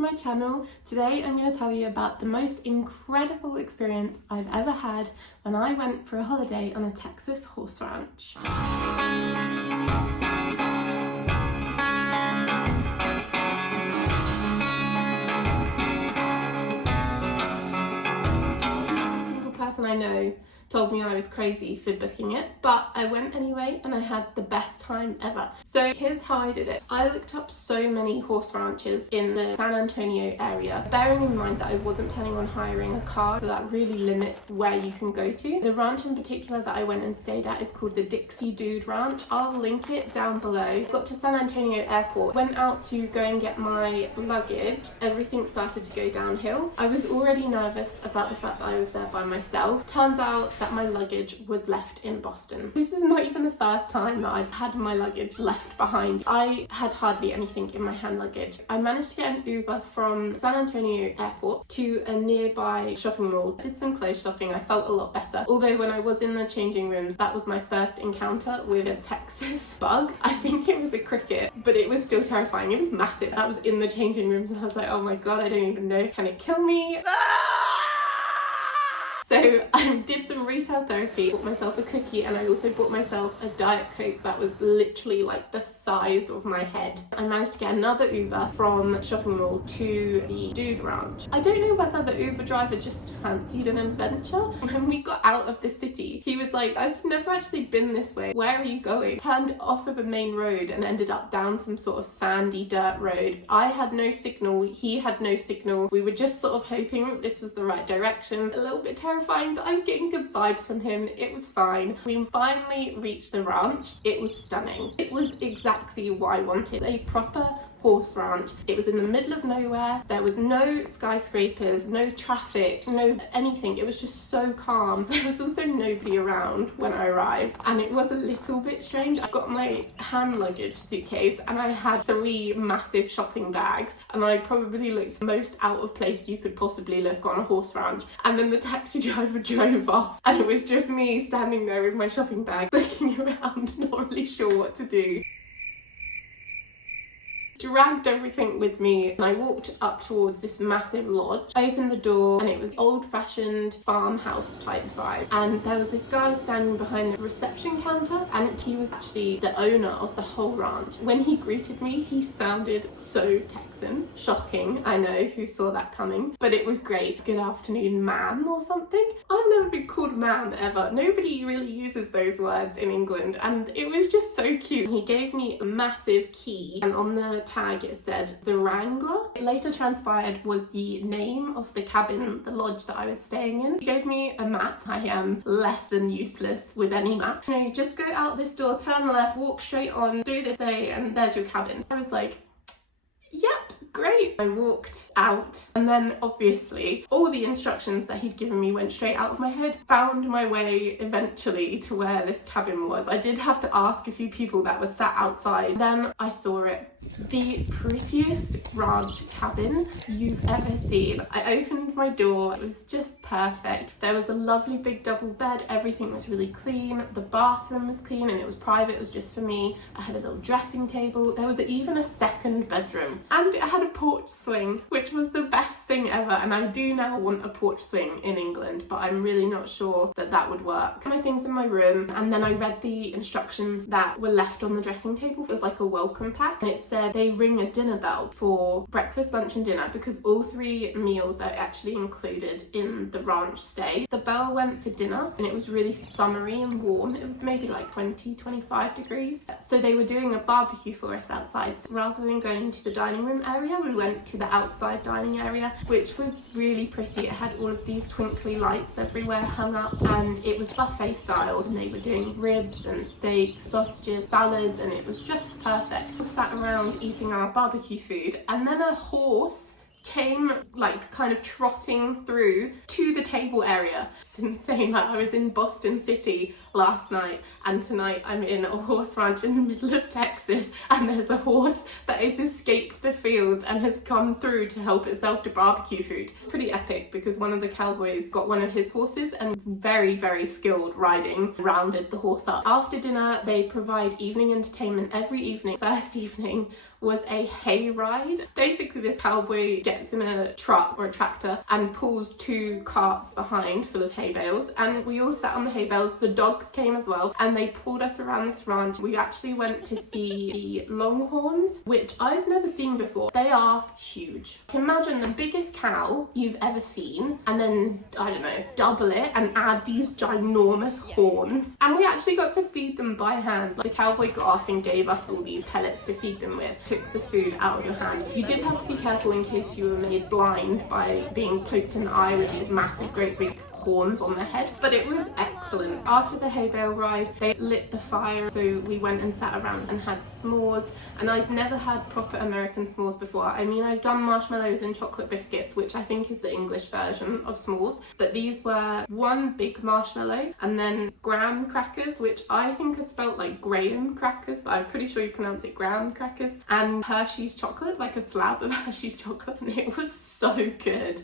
to my channel. Today I'm going to tell you about the most incredible experience I've ever had when I went for a holiday on a Texas horse ranch. Every single person I know told me I was crazy for booking it, but I went anyway and I had the best time ever. So here's how I did it. I looked up so many horse ranches in the San Antonio area, bearing in mind that I wasn't planning on hiring a car, so that really limits where you can go to. The ranch in particular that I went and stayed at is called the Dixie Dude Ranch. I'll link it down below. Got to San Antonio airport, went out to go and get my luggage. Everything started to go downhill. I was already nervous about the fact that I was there by myself. Turns out that my luggage was left in Boston. This is not even the first time that I've had my luggage left behind. I had hardly anything in my hand luggage. I managed to get an Uber from San Antonio airport to a nearby shopping mall. I did some clothes shopping. I felt a lot better. Although when I was in the changing rooms, that was my first encounter with a Texas bug. I think it was a cricket, but it was still terrifying. It was massive. I was in the changing rooms and I was like, oh my god, I don't even know. Can it kill me? So I did some retail therapy, bought myself a cookie, and I also bought myself a Diet Coke that was literally like the size of my head. I managed to get another Uber from shopping mall to the Dude Ranch. I don't know whether the Uber driver just fancied an adventure. When we got out of the city, he was like, I've never actually been this way. Where are you going? Turned off of a main road and ended up down some sort of sandy dirt road. I had no signal, he had no signal. We were just sort of hoping that this was the right direction. A little bit terrifying, but I was getting good vibes from him. It was fine. We finally reached the ranch. It was stunning. It was exactly what I wanted. A proper horse ranch. It was in the middle of nowhere. There was no skyscrapers, no traffic, no anything. It was just so calm. There was also nobody around when I arrived, and it was a little bit strange. I got my hand luggage suitcase and I had 3 massive shopping bags, and I probably looked most out of place you could possibly look on a horse ranch. And then the taxi driver drove off and it was just me standing there with my shopping bag looking around, not really sure what to do. Dragged everything with me and I walked up towards this massive lodge. I opened the door and it was old-fashioned farmhouse type vibe, and there was this guy standing behind the reception counter, and he was actually the owner of the whole ranch. When he greeted me, he sounded so Texan. Shocking, I know, who saw that coming, but it was great. Good afternoon, ma'am, or something. I've never been called ma'am ever. Nobody really uses those words in England, and it was just so cute. He gave me a massive key, and on the tag it said the Wrangler. It later transpired was the name of the cabin, the lodge that I was staying in. He gave me a map. I am less than useless with any map. You know, just go out this door, turn left, walk straight on, do this way, and there's your cabin. I was like, yep, great. I walked out, and then obviously all the instructions that he'd given me went straight out of my head. Found my way eventually to where this cabin was. I did have to ask a few people that were sat outside. Then I saw it. The prettiest ranch cabin you've ever seen. I opened my door, it was just perfect. There was a lovely big double bed, everything was really clean. The bathroom was clean and it was private, it was just for me. I had a little dressing table. There was even a second bedroom, and it had a porch swing, which was the best thing ever. And I do now want a porch swing in England, but I'm really not sure that that would work. My things in my room, and then I read the instructions that were left on the dressing table. It was like a welcome pack, and it said they ring a dinner bell for breakfast, lunch and dinner, because all 3 meals are actually included in the ranch stay. The bell went for dinner and it was really summery and warm. It was maybe like 20-25 degrees. So they were doing a barbecue for us outside. So rather than going to the dining room area, we went to the outside dining area, which was really pretty. It had all of these twinkly lights everywhere hung up, and it was buffet style, and they were doing ribs and steaks, sausages, salads, and it was just perfect. We sat around eating our barbecue food, and then a horse came like kind of trotting through to the table area. It's insane. Like, I was in Boston City last night and tonight I'm in a horse ranch in the middle of Texas, and there's a horse that has escaped the fields and has come through to help itself to barbecue food. Pretty epic, because one of the cowboys got one of his horses and very skilled riding, rounded the horse up. After dinner they provide evening entertainment every evening. First evening was a hay ride. Basically, this cowboy gets in a truck or a tractor and pulls 2 carts behind full of hay bales, and we all sat on the hay bales. The dogs came as well, and they pulled us around this ranch. We actually went to see the longhorns, which I've never seen before. They are huge. Imagine the biggest cow you've ever seen, and then, I don't know, double it and add these ginormous horns. And we actually got to feed them by hand. The cowboy got off and gave us all these pellets to feed them with, took the food out of your hand. You did have to be careful in case you were made blind by being poked in the eye with these massive, great big horns on their head, but it was excellent. After the hay bale ride, they lit the fire, so we went and sat around and had s'mores, and I'd never had proper American s'mores before. I mean, I've done marshmallows and chocolate biscuits, which I think is the English version of s'mores, but these were one big marshmallow and then graham crackers, which I think are spelt like graham crackers, but I'm pretty sure you pronounce it graham crackers, and Hershey's chocolate, like a slab of Hershey's chocolate, and it was so good.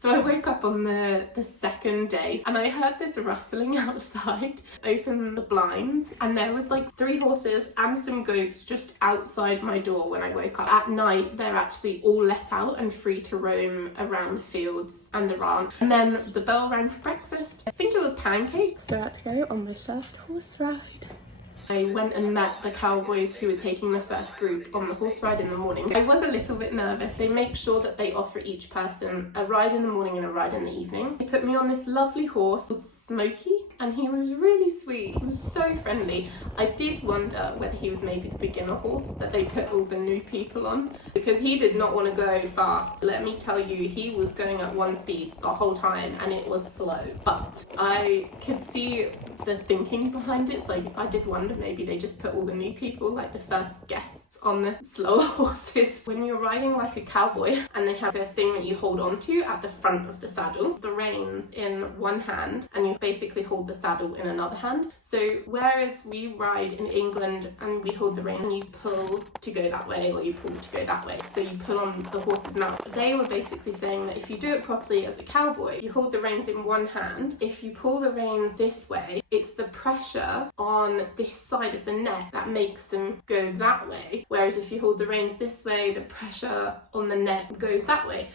So I woke up on the second day and I heard this rustling outside, opened the blinds, and there was like 3 horses and some goats just outside my door when I woke up. At night, they're actually all let out and free to roam around the fields and the ranch. And then the bell rang for breakfast. I think it was pancakes. About to go on my first horse ride. I went and met the cowboys who were taking the first group on the horse ride in the morning. I was a little bit nervous. They make sure that they offer each person a ride in the morning and a ride in the evening. They put me on this lovely horse called Smokey, and he was really sweet. He was so friendly. I did wonder whether he was maybe the beginner horse that they put all the new people on, because he did not want to go fast. Let me tell you, he was going at 1 speed the whole time and it was slow. But I could see the thinking behind it. So I did wonder maybe they just put all the new people, like the first guests, on the slower horses. When you're riding like a cowboy and they have a thing that you hold on to at the front of the saddle, the reins in one hand, and you basically hold the saddle in another hand. So whereas we ride in England and we hold the rein and you pull to go that way or you pull to go that way, so you pull on the horse's mouth, they were basically saying that if you do it properly as a cowboy, you hold the reins in one hand. If you pull the reins this way, it's the pressure on this side of the neck that makes them go that way. Whereas if you hold the reins this way, the pressure on the neck goes that way.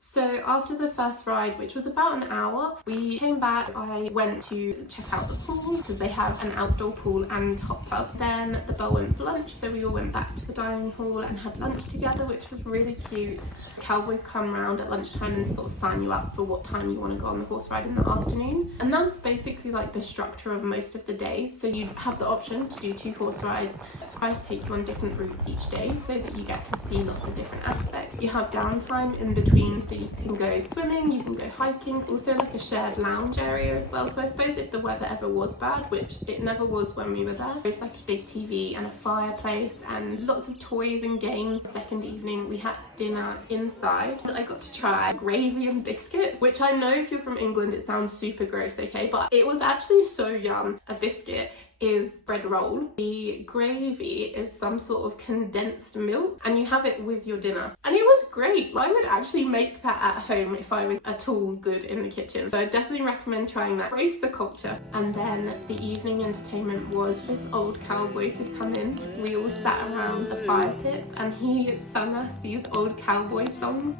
So after the first ride, which was about an hour, we came back. I went to check out the pool because they have an outdoor pool and hot tub. Then the bell went for lunch, so we all went back to the dining hall and had lunch together, which was really cute. The cowboys come round at lunchtime and sort of sign you up for what time you want to go on the horse ride in the afternoon. And that's basically like the structure of most of the days. So you have the option to do 2 horse rides. Tries to take you on different routes each day so that you get to see lots of different aspects. You have downtime in between, so you can go swimming, you can go hiking. It's also like a shared lounge area as well. So I suppose if the weather ever was bad, which it never was when we were there, there's like a big TV and a fireplace and lots of toys and games. The second evening we had dinner inside. I got to try gravy and biscuits, which I know if you're from England it sounds super gross, okay, but it was actually so yum. A biscuit is bread roll. The gravy is some sort of condensed milk and you have it with your dinner. And it was great. I would actually make that at home if I was at all good in the kitchen. So I definitely recommend trying that. Embrace the culture. And then the evening entertainment was this old cowboy to come in. We all sat around the fire pits and he sung us these old cowboy songs.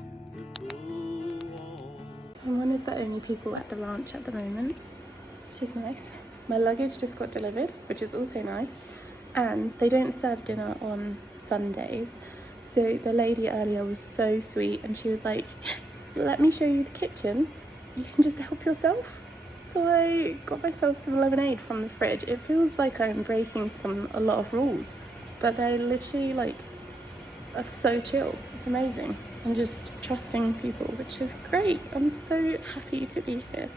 I'm one of the only people at the ranch at the moment, which is nice. My luggage just got delivered, which is also nice, and they don't serve dinner on Sundays. So the lady earlier was so sweet and she was like, let me show you the kitchen, you can just help yourself. So I got myself some lemonade from the fridge. It feels like I'm breaking a lot of rules, but they're literally like are so chill. It's amazing, and just trusting people, which is great. I'm so happy to be here.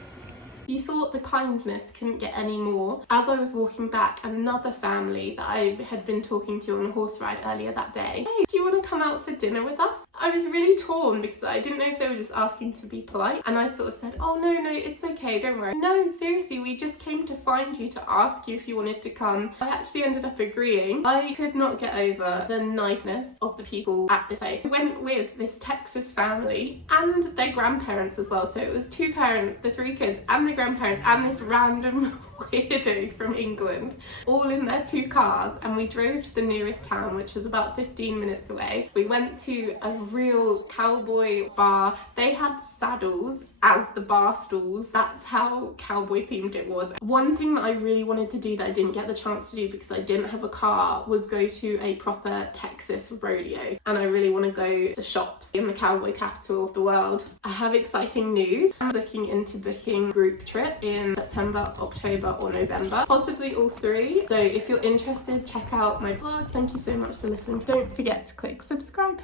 You thought the kindness couldn't get any more. As I was walking back, another family that I had been talking to on a horse ride earlier that day, hey, do you want to come out for dinner with us? I was really torn because I didn't know if they were just asking to be polite, and I sort of said, oh no, it's okay, don't worry. No, seriously, we just came to find you to ask you if you wanted to come. I actually ended up agreeing. I could not get over the niceness of the people at this place. I went with this Texas family and their grandparents as well, so it was 2 parents, the 3 kids and the grandparents and this random weirdo from England, all in their 2 cars, and we drove to the nearest town, which was about 15 minutes away. We went to a real cowboy bar. They had saddles as the bar stools. That's how cowboy themed it was. One thing that I really wanted to do that I didn't get the chance to do because I didn't have a car was go to a proper Texas rodeo, and I really want to go to shops in the cowboy capital of the world. I have exciting news. I'm looking into booking group trip in September, October or November, possibly all 3. So if you're interested, check out my blog. Thank you so much for listening. Don't forget to click subscribe.